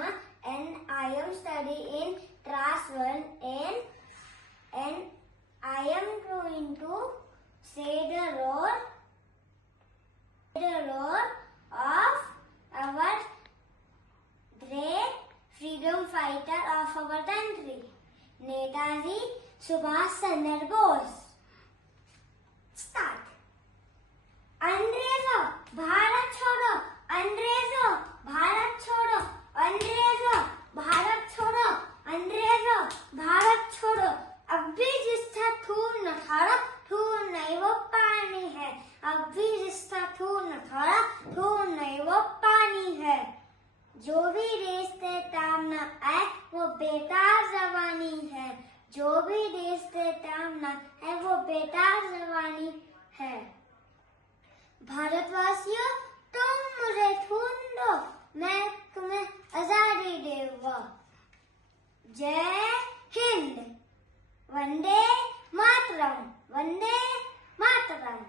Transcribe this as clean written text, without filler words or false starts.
Sharma and I am studying in class 1 and I am going to say the role of our great freedom fighter of our country, Netaji Subhash Chandra Bose. Start. अंग्रेजों भारत छोड़ो, अंग्रेजों भारत छोड़ो, अंग्रेजों भारत छोड़ो, अंग्रेजों भारत छोड़ो। अब भी जिसका थूर न खाड़ा, थूर नहीं वो पानी है। अब भी जिसका थूर न खाड़ा, थूर नहीं वो पानी है। जो भी देश से काम न आए वो बेकार जवानी है। जो भी देश से काम न है वो बेकार जवानी है। भारतवासियों, तुम मुझे खून दो, मैं तुम्हें आजादी दूंगा। जय हिंद। वंदे मातरम, वंदे मातरम।